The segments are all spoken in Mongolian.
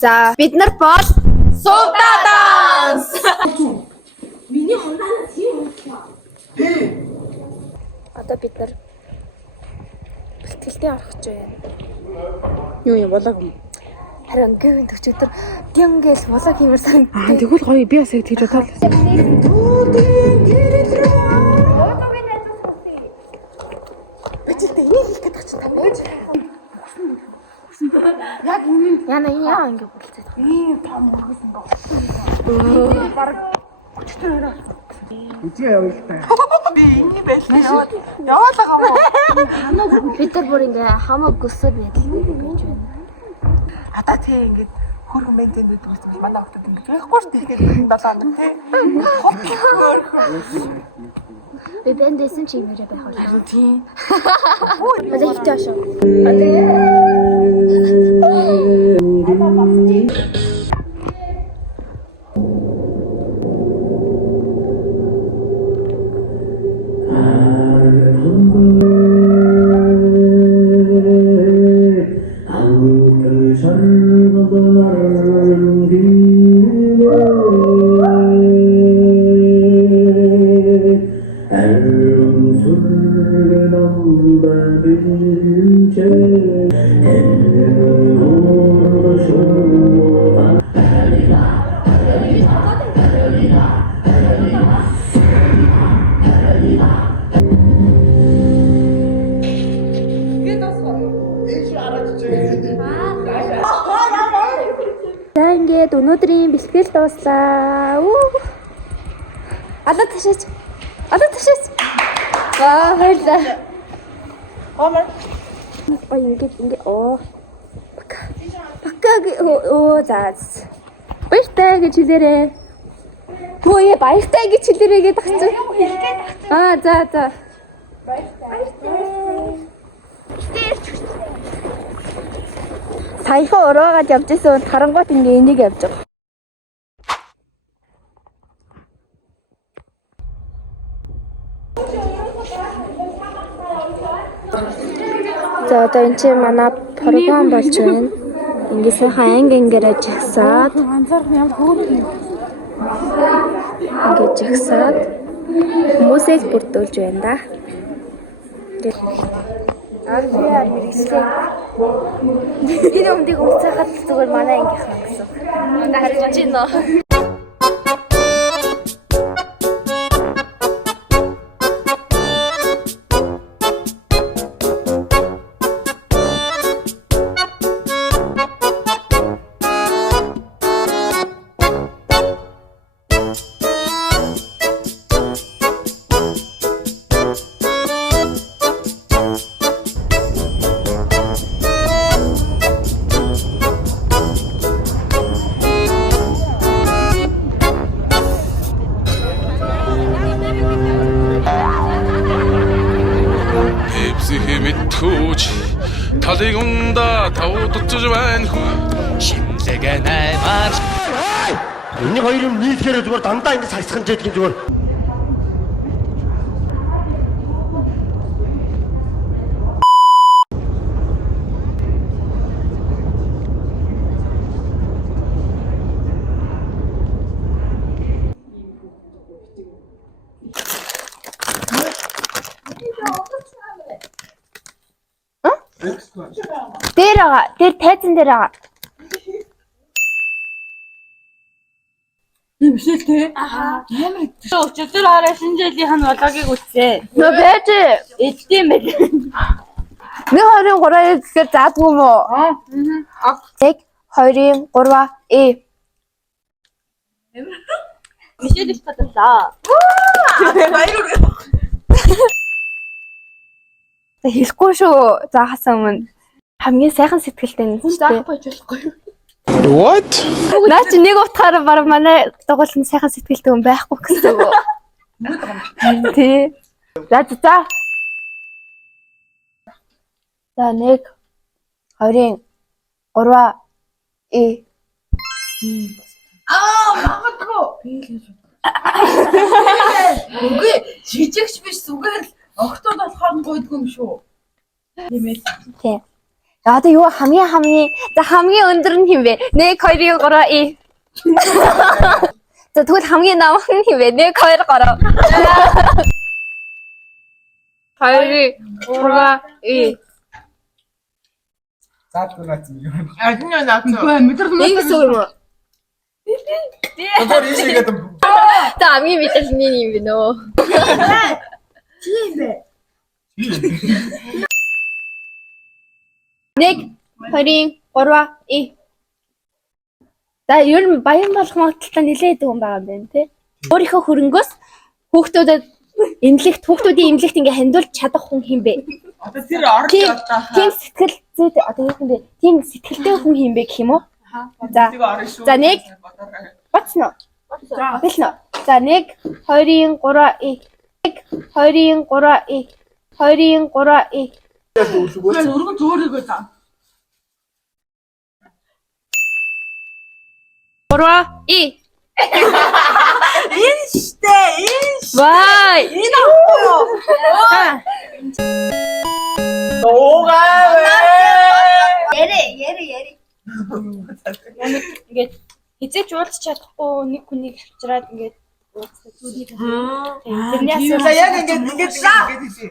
За бид нар бол Суугда данс. Миний онлайн тийм үү? Одоо бид нар бэлтгэлтэй орох гэж байна. Юу юм болоог юм. Харин ангигийн төчөдөр гин гээл болоог хиймэр сан. Тэгвэл гоё би бас яг тэгж бодлоо. Бэцэлтэй энийг хийх гэдэг чинь тааж. Яг энэ яа ингэ болчихсон. Ийм том хөргөсөн гоо. Бараг 40 тоног. Үгүй яваа л та. Би энийг байлаа. Яваад байгаа мó. Бид нар бүр ингэ хамаг гөсөд байдал гэж байна. Хата тий ингээд хөргөн бензин дээд гэсэн манай хөлтөд ингээд байхгүй шүү дээ. Тэгээд 7 хоног тий. Би бензин чи нэрээ байх болоо. Тийм. Одоо ихтэй шүү. За ингээд өнөөдрийн бэлтгэл дууслаа. Алаа ташаач. Баярлаа. Ингээд за. Баяртай гэж хэлээрээ. Хөөе баяртай гэж хэлээрээ гэдэг хацаа. За. Саяхан ураагаад явж исэн харангуут ингээ энийг явж байгаа. За одоо энэ чинь манай програм болж байна. Ингээ сайхан ангингээрээ жагсаад ингээ жагсаад хүмүүсээс бүрдүүлж байна да. Яа мэрэгчлээ. Энэ өмдийг өмцөхөд зүгээр манай ангийнхан гэсэн. Харин чинь нөө. талыг унда тавуудж байна хүү шимлэгэ наймаар Энийг хоёр юм нийлэхээр зүгээр дандаа ингэ сагсах юм жийдгийн зүгээр. Дээр тайзан дээр байгаа. Бишээ тий. Ямар өчигдөр хараа шинэ жилийн вологыг үзсэн. Нөө байж Эддэм байл. 123 гэхээр заадгүй юм уу? Аа. 1 2 3 Бишээ дэвч татлаа. Хэлэхгүй шүү. Заахасан өмнө хамгийн сайхан сэтгэлтэй нэг шүү дээ. What? Наа чи нэг утгаараа бараг манай дугуулсан сайхан сэтгэлтэй хүн байхгүй гэсэн үг. Тий. За. За 1 2 3 магадгүй. Үгүй жижигч биш зүгээр л октод болохоор гойдгүй юм шүү. Тийм ээ. Тий. Одоо юу хамгийн өндөр нь хин бэ? 1 2 3 и. За тэгвэл хамгийн намх нь хин бэ? 1 2 3. 2 3 и. Заадгунаач юм. Ажны наацсан. Нэг зүйл юм уу? Одоо ийшээгээд За хамгийн мэдээлэл юм бэ нөө. Чи юм бэ? 1 2 3 и. За ер нь баян болох магадaltaй нэлээд хүн байгаа юм байна тий. Өөрийнхөө хөрөнгөөс хүүхдүүдийн эмнэлэгт ингээ хандуулж чадах хүн хин бэ? Одоо тэр орж одоо Тийм сэтгэл зүйтэй одоо юу юм бэ? Тийм сэтгэлтэй хүн хин бэ гэх юм уу? За 1 бацно. Бэлнэ. За 1 2 3 и. 1 2 3 и. 2 3 и. өргөн зөөрийгөө за. 3 и. Энэ штэ. Вай. Энэ ахгүй юу? Дуугаа. Яри. Ингээд хизээч уулзч чадахгүй нэг хүнийг авчираад ингээд тэрнээс яг ингэж хэлээ.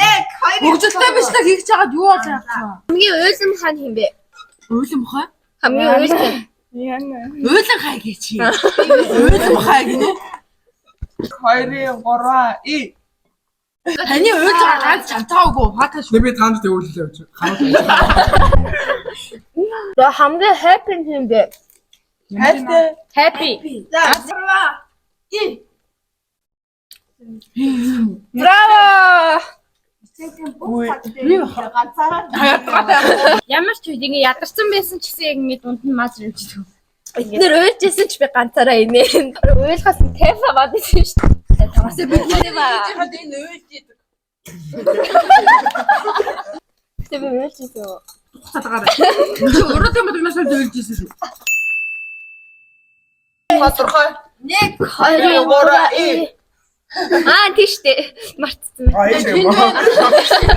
1 2 хөгжилтэй биш л хийж чагаад юу болж байгаа юм? хамгийн уйлан хаан хин бэ? Уйлан бахаа? Хамгийн уйлан. Уйлан хай гэж. Уйлан бахаа гинэ. 2 3 и. Таны уйлж байгаа ганц чамтаагүй хатаа шүү. би таанд төвлөлөө явж. За хамгийн happy хин бэ? Happy. За 3 и. Браво! Ямар ч үед ингэ ядарсан байсан ч гэсэн яг ингэ дунд нь маз рэмждэг. Эдгээр уйлжсэн ч би ганцаараа инээ. Уйлахаас нь тайфа бод байсан шүү дээ. Тамаасаа бидний ба. Хаад энэ уйлж идэг. Тэг би уйлжсэн. Хатагаар. Чи урд юм бодгоноос л уйлж ирсэн шүү. Тодорхой. 1 2 3 и. Тийштэй. Мартсан. Ийшээ.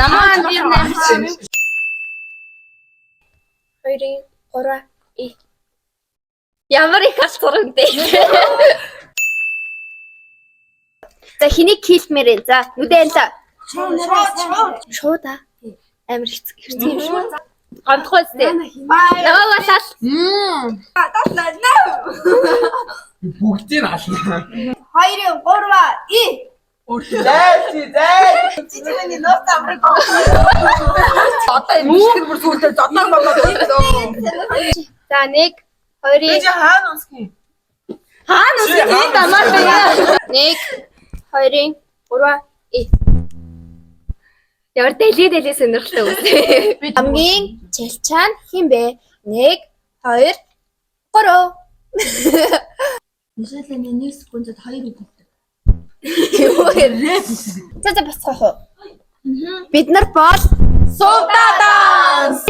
Намаа нэр нэмсэн. 2 3 и. Ямар их алцурантай. За хэнийг хийлмээрээ. За нүдэн та. Шууд амир хэцүү юм шүү. Гандахгүй үстэй. Наваа сал. Бүгдийг ална. 2 3 и. Зай. Чичгний нот амраг. Одоо энэ шиг бүр зүйлээ зодноор болоод байна. За 1 2 Чи хаана усхий? хаана үсээ дамаар байна. 1 2 3 и. Ямар дэлээ сонирхолтой үсээ. Хамгийн чилчаан хин бэ? 1 2 3. Нишэлэний 1 секундэд 2 үг хэлдэг. За босгох уу? Бид нар бол суугда данс.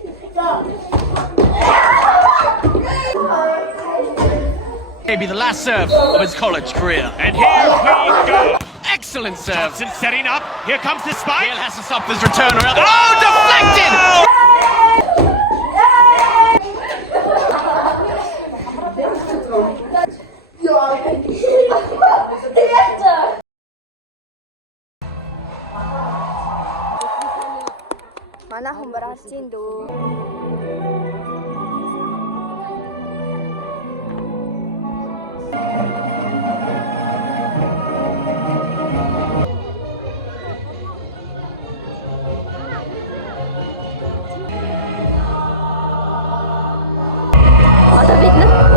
Лав. Maybe the last serve of his college career. And here we go. Excellent serve. Thompson setting up. Here comes the spike. Hale has to stop this return around. Oh, deflected! Манайхан бразилын дөө. Одоо бид нар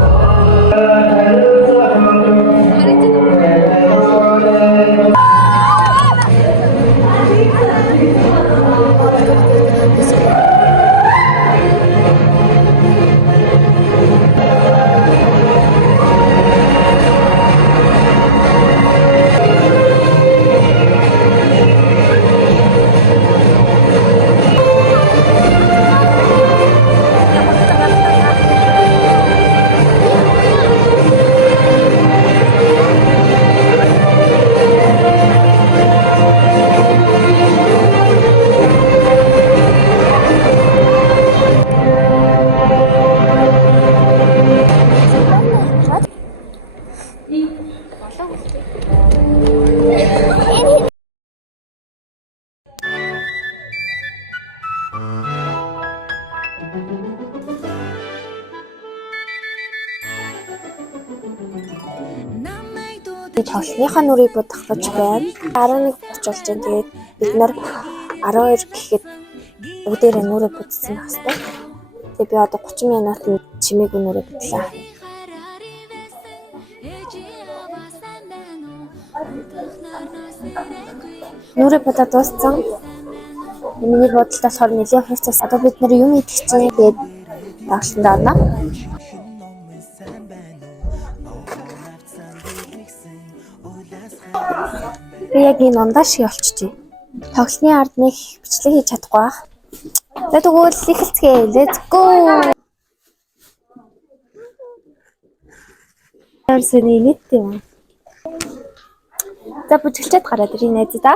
Тоглолтынхаа нүрийг бодохлож байна. 11:30 болж байна. Тэгээд бид нар 12 гэхэд бүгдээрээ нүрээ будсан байх хэрэгтэй. Тэгээд би одоо 30 минут чимээгүй нүрээ будлаа. Нүрээ бодоод дууссан. Миний бодолд болохоор нэлээд хэцээс одоо бид нар юм идэх чинь тэгээд багшланд орно. Би яг энэ ундаа шиг олчжээ. Тоглолтын ард нэг бичлэг хийж чадахгүй байх. За тэгвэл эхэлцгээе. Let's go. Ярсны нийт юм. За бүжгэлчэд гараад ирэх найз та.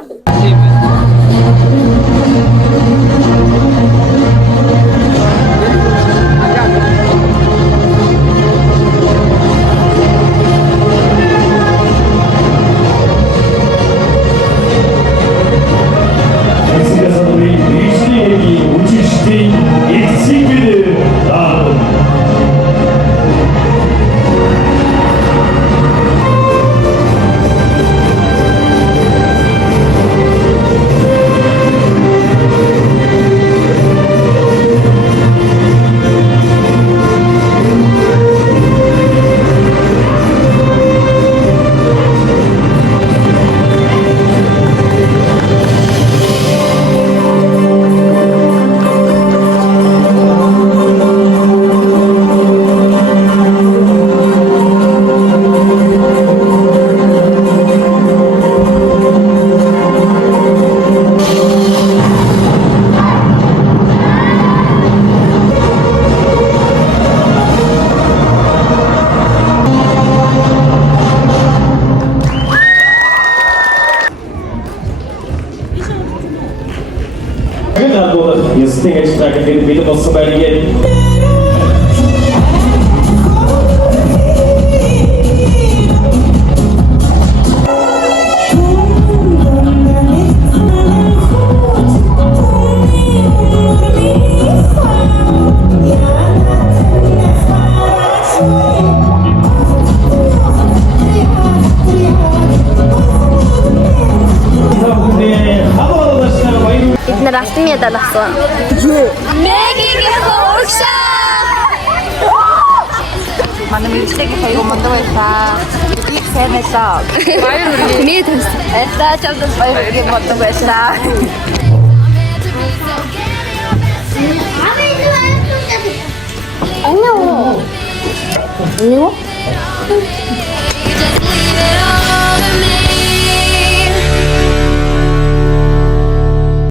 Ястын ажлыг бид болсон байгаад Бид нар алтан медаль авсан. Мегийн хөөршөө. Манай мэргэжлийн хайгуу мундаг байсан. Их сайн байлаа. Баяр хүргэе. Миний төс. Эсэж авдаг баяр хүргэе мундаг байсан. Ano?